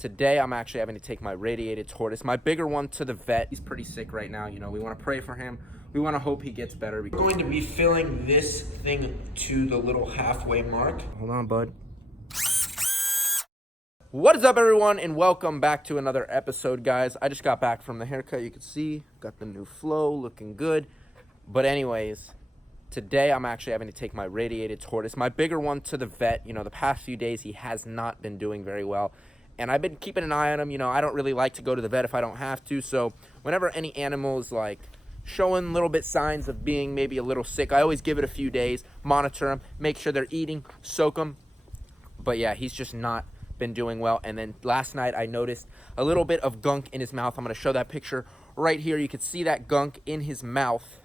Today, I'm actually having to take my radiated tortoise, my bigger one, to the vet. He's pretty sick right now. We want to pray for him. We want to hope he gets better. We're going to be filling this thing to the little halfway mark. Hold on, bud. What is up, everyone, and welcome back to another episode, guys. I just got back from the haircut. You can see, got the new flow, looking good. But anyways, today I'm actually having to take my radiated tortoise, my bigger one, to the vet. The past few days he has not been doing very well. And I've been keeping an eye on him. I don't really like to go to the vet if I don't have to. So whenever any animal is like showing little bit signs of being maybe a little sick, I always give it a few days, monitor them, make sure they're eating, soak them. But yeah, he's just not been doing well. And then last night I noticed a little bit of gunk in his mouth. I'm going to show that picture right here. You can see that gunk in his mouth.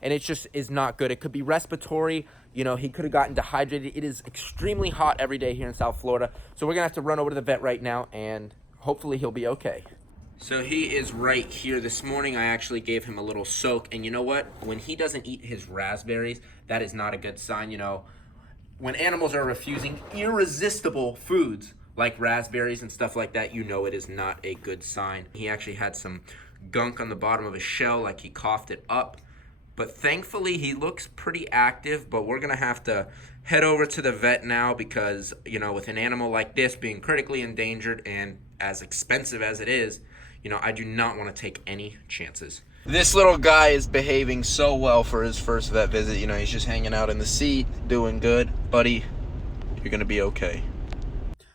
And it just is not good. It could be respiratory. He could have gotten dehydrated. It is extremely hot every day here in South Florida. So we're going to have to run over to the vet right now, and hopefully he'll be okay. So he is right here. This morning I actually gave him a little soak. And you know what? When he doesn't eat his raspberries, that is not a good sign. When animals are refusing irresistible foods like raspberries and stuff like that, it is not a good sign. He actually had some gunk on the bottom of his shell, like he coughed it up. But thankfully, he looks pretty active, but we're going to have to head over to the vet now because, with an animal like this being critically endangered and as expensive as it is, I do not want to take any chances. This little guy is behaving so well for his first vet visit. He's just hanging out in the seat, doing good. Buddy, you're going to be okay.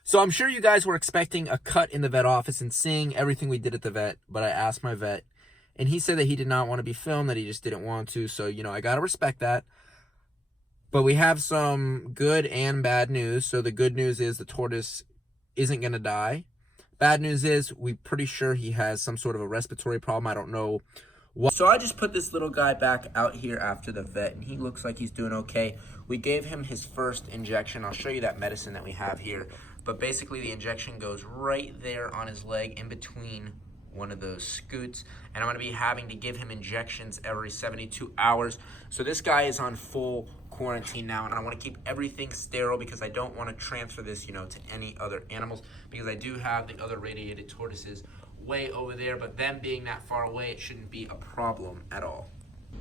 So I'm sure you guys were expecting a cut in the vet office and seeing everything we did at the vet, but I asked my vet, and he said that he did not want to be filmed, that he just didn't want to. So, I got to respect that. But we have some good and bad news. So the good news is the tortoise isn't going to die. Bad news is we're pretty sure he has some sort of a respiratory problem. I don't know what. So I just put this little guy back out here after the vet, and he looks like he's doing okay. We gave him his first injection. I'll show you that medicine that we have here. But basically the injection goes right there on his leg in between one of those scoots, and I'm going to be having to give him injections every 72 hours. So this guy is on full quarantine now, and I want to keep everything sterile because I don't want to transfer this, to any other animals, because I do have the other radiated tortoises way over there, but them being that far away, it shouldn't be a problem at all.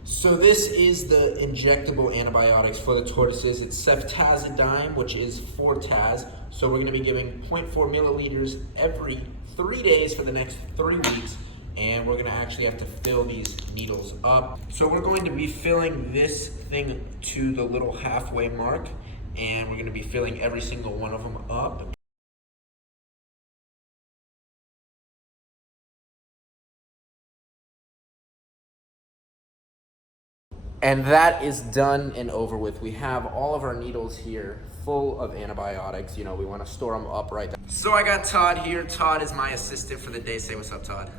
So this is the injectable antibiotics for the tortoises. It's ceftazidime, which is Fortaz. So we're going to be giving 0.4 milliliters every 3 days for the next 3 weeks, and we're going to actually have to fill these needles up. So we're going to be filling this thing to the little halfway mark, and we're going to be filling every single one of them up. And that is done and over with. We have all of our needles here full of antibiotics. We want to store them up right there. So I got Todd here. Todd is my assistant for the day. Say what's up, Todd.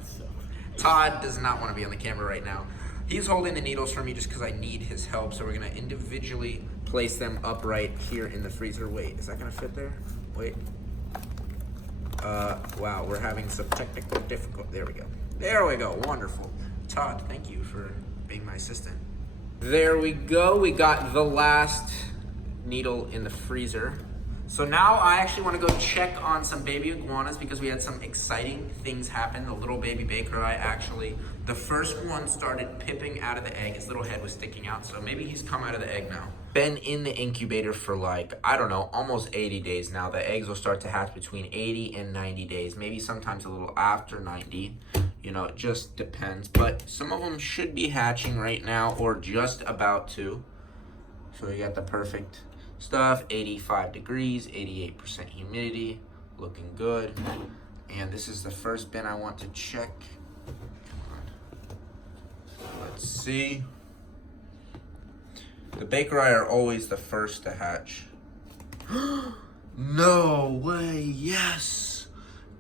Todd does not want to be on the camera right now. He's holding the needles for me just because I need his help. So we're going to individually place them upright here in the freezer. Wait, is that going to fit there? Wait. Wow, we're having some technical difficulty. There we go. There we go. Wonderful. Todd, thank you for being my assistant. There we go. We got the last needle in the freezer. So now I actually want to go check on some baby iguanas because we had some exciting things happen. The little baby baker eye, actually, the first one started pipping out of the egg. His little head was sticking out, so maybe he's come out of the egg now. Been in the incubator for almost 80 days now. The eggs will start to hatch between 80 and 90 days, maybe sometimes a little after 90. It just depends, but some of them should be hatching right now or just about to. So you got the perfect stuff, 85 degrees, 88% humidity, looking good. And this is the first bin I want to check. Let's see. The baker eye are always the first to hatch. No way, yes.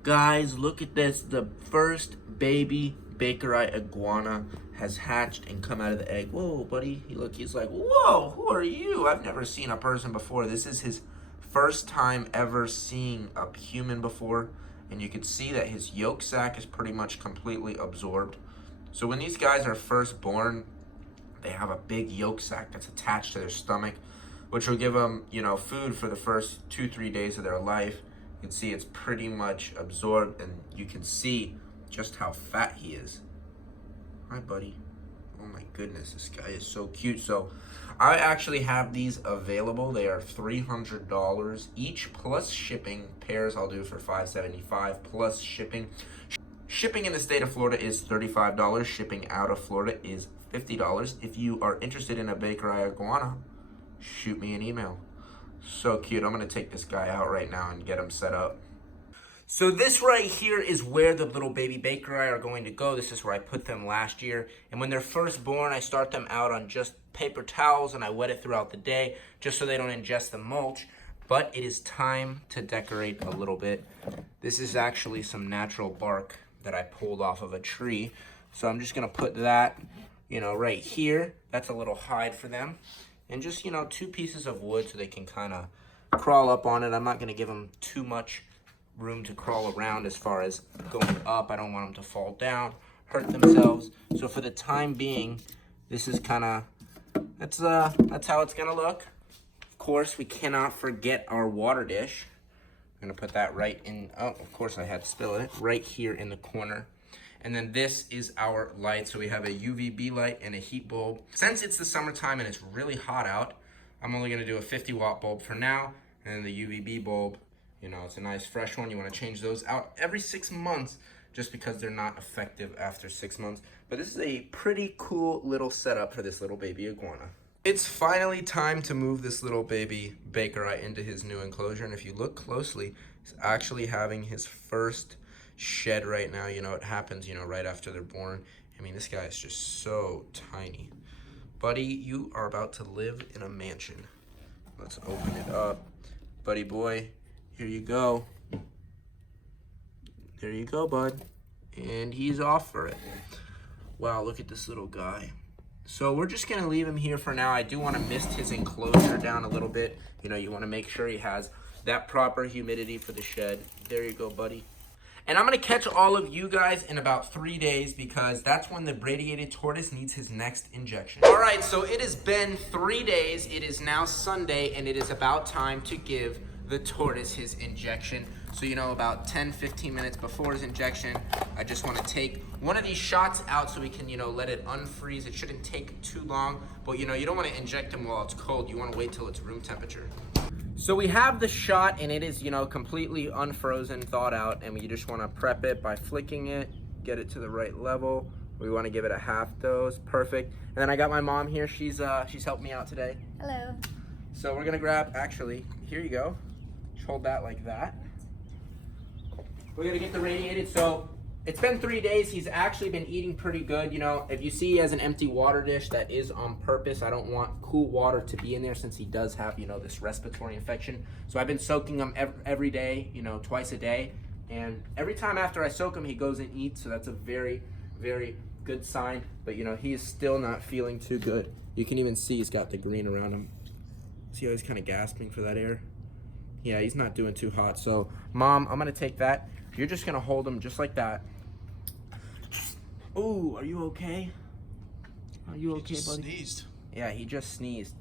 Guys, look at this. The first baby baker eye iguana has hatched and come out of the egg. Whoa, buddy. He's like, whoa, who are you? I've never seen a person before. This is his first time ever seeing a human before. And you can see that his yolk sac is pretty much completely absorbed. So when these guys are first born, they have a big yolk sac that's attached to their stomach, which will give them, food for the first 2-3 days of their life. You can see it's pretty much absorbed, and you can see just how fat he is. Hi, buddy. Oh my goodness, this guy is so cute. So I actually have these available. They are $300 each plus shipping. Pairs I'll do for $575 plus shipping. Shipping in the state of Florida is $35. Shipping out of Florida is $50. If you are interested in a Veterinary iguana, shoot me an email. So cute. I'm going to take this guy out right now and get him set up. So this right here is where the little baby Bakerai are going to go. This is where I put them last year. And when they're first born, I start them out on just paper towels and I wet it throughout the day just so they don't ingest the mulch. But it is time to decorate a little bit. This is actually some natural bark that I pulled off of a tree. So I'm just gonna put that, right here. That's a little hide for them. And just, 2 pieces of wood so they can kind of crawl up on it. I'm not gonna give them too much room to crawl around as far as going up. I don't want them to fall down, hurt themselves. So for the time being, this is kind of, that's how it's gonna look. Of course, we cannot forget our water dish. I'm gonna put that right in, oh, of course I had to spill it, right here in the corner. And then this is our light. So we have a UVB light and a heat bulb. Since it's the summertime and it's really hot out, I'm only gonna do a 50-watt bulb for now. And then the UVB bulb, it's a nice fresh one. You wanna change those out every 6 months just because they're not effective after 6 months. But this is a pretty cool little setup for this little baby iguana. It's finally time to move this little baby Bakerai into his new enclosure. And if you look closely, he's actually having his first shed right now. It happens, right after they're born. I mean, this guy is just so tiny. Buddy, you are about to live in a mansion. Let's open it up. Buddy boy, here you go. There you go, bud. And he's off for it. Wow, look at this little guy. So we're just gonna leave him here for now. I do wanna mist his enclosure down a little bit. You wanna make sure he has that proper humidity for the shed. There you go, buddy. And I'm gonna catch all of you guys in about 3 days because that's when the radiated tortoise needs his next injection. All right, so it has been 3 days. It is now Sunday and it is about time to give the tortoise his injection. So, about 10-15 minutes before his injection, I just want to take one of these shots out so we can, let it unfreeze. It shouldn't take too long, but you don't want to inject him while it's cold. You want to wait till it's room temperature. So we have the shot and it is, completely unfrozen, thawed out, and we just want to prep it by flicking it, get it to the right level. We want to give it a half dose, perfect. And then I got my mom here. She's helped me out today. Hello. So we're gonna grab, actually, here you go. Just hold that like that. We're gonna get the radiated. So it's been 3 days. He's actually been eating pretty good. If you see he has an empty water dish, that is on purpose. I don't want cool water to be in there since he does have, this respiratory infection. So I've been soaking him every day, twice a day. And every time after I soak him, he goes and eats. So that's a very, very good sign. But, he is still not feeling too good. You can even see he's got the green around him. See how he's kind of gasping for that air? Yeah, he's not doing too hot. So, Mom, I'm gonna take that. You're just gonna hold him just like that. Oh, are you okay? Are you okay, buddy? Sneezed. Yeah, he just sneezed.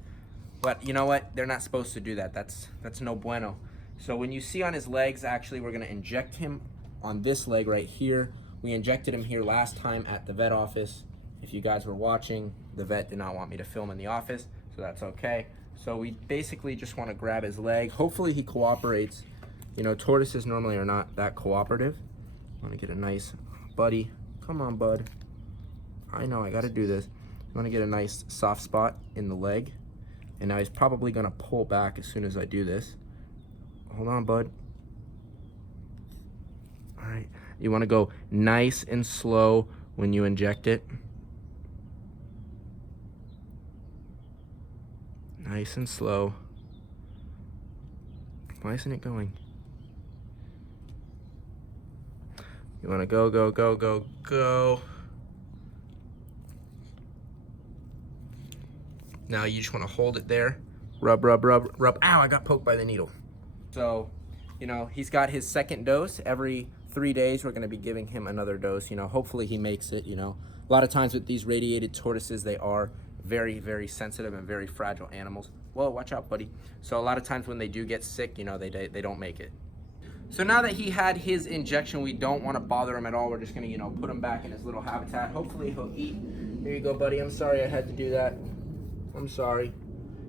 But you know what? They're not supposed to do that. That's no bueno. So when you see on his legs, actually, we're gonna inject him on this leg right here. We injected him here last time at the vet office. If you guys were watching, the vet did not want me to film in the office, so that's okay. So we basically just want to grab his leg. Hopefully he cooperates. Tortoises normally are not that cooperative. I want to get a nice, buddy, come on, bud. I know, I got to do this. I want to get a nice soft spot in the leg. And now he's probably going to pull back as soon as I do this. Hold on, bud. All right. You want to go nice and slow when you inject it. Nice and slow. Why isn't it going? You want to go, go, go, go, go. Now you just want to hold it there. Rub, rub, rub, rub. Ow, I got poked by the needle. So, he's got his second dose. Every 3 days, we're going to be giving him another dose. Hopefully he makes it, A lot of times with these radiated tortoises, they are very, very sensitive and very fragile animals. Whoa, watch out, buddy. So a lot of times when they do get sick, they don't make it. So now that he had his injection, we don't want to bother him at all. We're just gonna, you know, put him back in his little habitat. Hopefully he'll eat. Here you go, buddy. I'm sorry I had to do that. I'm sorry.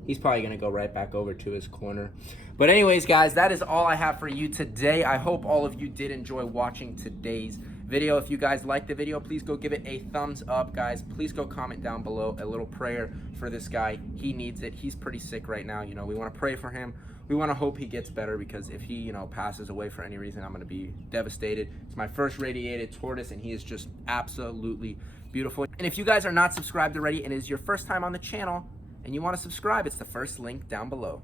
He's probably gonna go right back over to his corner. But anyways, guys, that is all I have for you today. I hope all of you did enjoy watching today's video. If you guys liked the video, please go give it a thumbs up, guys. Please go comment down below a little prayer for this guy. He needs it. He's pretty sick right now. You know, we want to pray for him. We want to hope he gets better, because if he, you know, passes away for any reason, I'm going to be devastated. It's my first radiated tortoise, and he is just absolutely beautiful. And if you guys are not subscribed already and it is your first time on the channel and you want to subscribe, it's the first link down below.